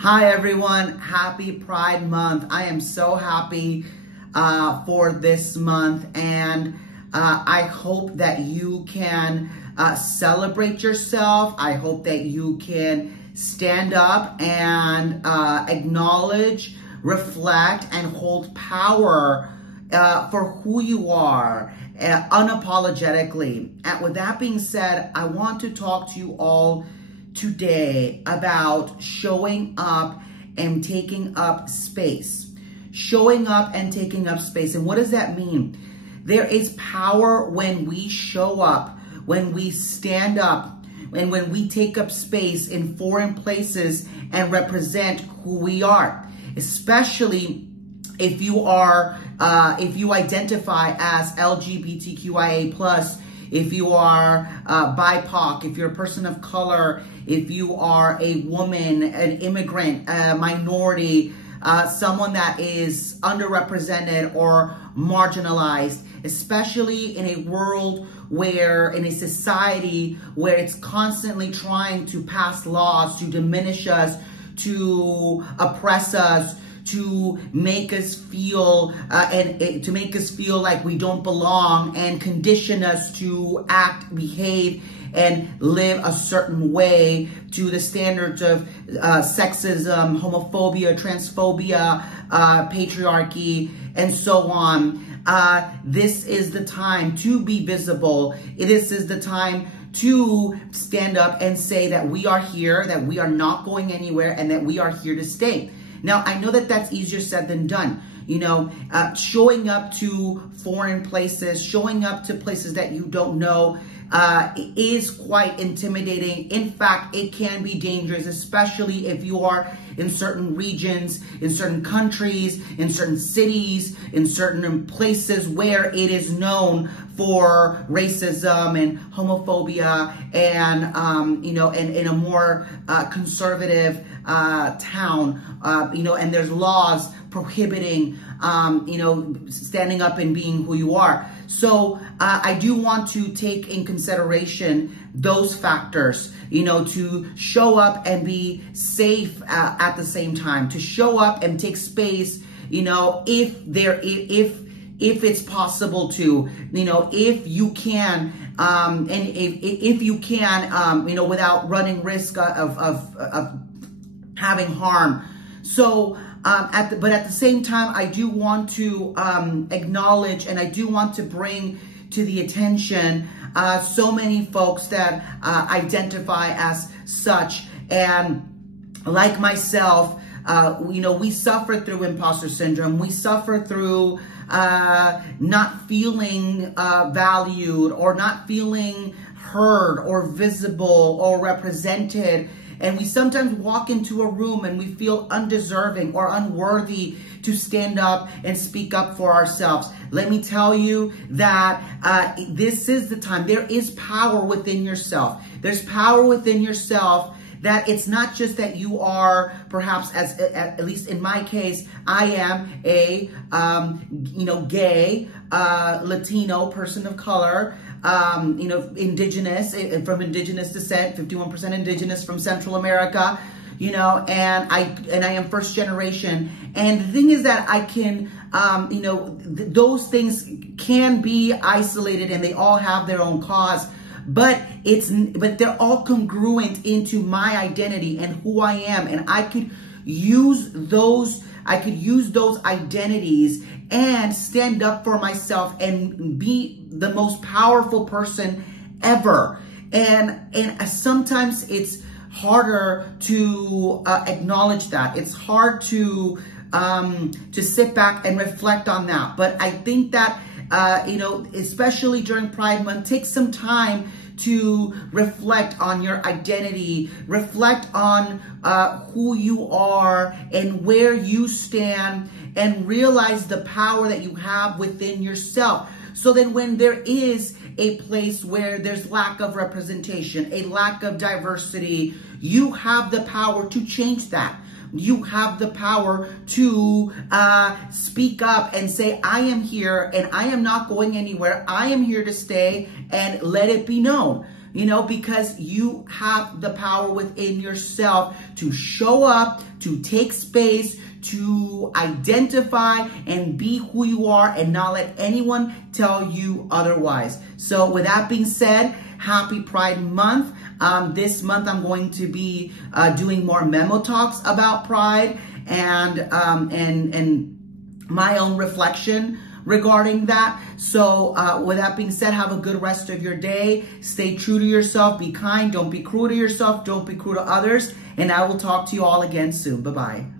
Hi everyone, happy Pride Month. I am so happy for this month, and I hope that you can celebrate yourself. I hope that you can stand up and acknowledge, reflect, and hold power for who you are unapologetically. And with that being said, I want to talk to you all today about showing up and taking up space. Showing up and taking up space. And what does that mean? There is power when we show up, when we stand up, and when we take up space in foreign places and represent who we are. Especially if you are, if you identify as LGBTQIA+, if you are BIPOC, if you're a person of color, if you are a woman, an immigrant, a minority, someone that is underrepresented or marginalized, especially in a world where, in a society where it's constantly trying to pass laws to diminish us, to oppress us, to make us feel to make us feel like we don't belong, and condition us to act, behave, and live a certain way to the standards of sexism, homophobia, transphobia, patriarchy, and so on. This is the time to be visible. This is the time to stand up and say that we are here, that we are not going anywhere, and that we are here to stay. Now, I know that that's easier said than done. You know, showing up to foreign places, showing up to places that you don't know is quite intimidating. In fact, it can be dangerous, especially if you are in certain regions, in certain countries, in certain cities, in certain places where it is known for racism and homophobia, and you know, and in a more conservative town, you know, and there's laws prohibiting, you know, standing up and being who you are. So I do want to take in consideration those factors, you know, to show up and be safe at the same time, to show up and take space, you know, if it's possible to, you know, if you can, and if you can, you know, without running risk of having harm. So, but at the same time, I do want to acknowledge, and I do want to bring to the attention so many folks that identify as such, and like myself, you know, we suffer through imposter syndrome. We suffer through not feeling valued, or not feeling heard or visible or represented. And we sometimes walk into a room and we feel undeserving or unworthy to stand up and speak up for ourselves. Let me tell you that this is the time. There is power within yourself. There's power within yourself, that it's not just that you are perhaps, as at least in my case, I am a you know, gay, Latino person of color, you know, indigenous, from indigenous descent, 51% indigenous from Central America, you know, and I am first generation. And the thing is that I can, you know, those things can be isolated, and they all have their own cause. But they're all congruent into my identity and who I am, and I could use those identities and stand up for myself and be the most powerful person ever. And sometimes it's harder to acknowledge that. It's hard to sit back and reflect on that. But I think that you know, especially during Pride Month, take some time to reflect on your identity, reflect on who you are and where you stand, and realize the power that you have within yourself. So then when there is a place where there's lack of representation, a lack of diversity, you have the power to change that. You have the power to speak up and say, I am here and I am not going anywhere. I am here to stay, and let it be known. because you have the power within yourself to show up, to take space, to identify and be who you are and not let anyone tell you otherwise. So with that being said, happy Pride Month. This month I'm going to be doing more memo talks about Pride and my own reflection regarding that. So with that being said, have a good rest of your day. Stay true to yourself. Be kind. Don't be cruel to yourself. Don't be cruel to others. And I will talk to you all again soon. Bye-bye.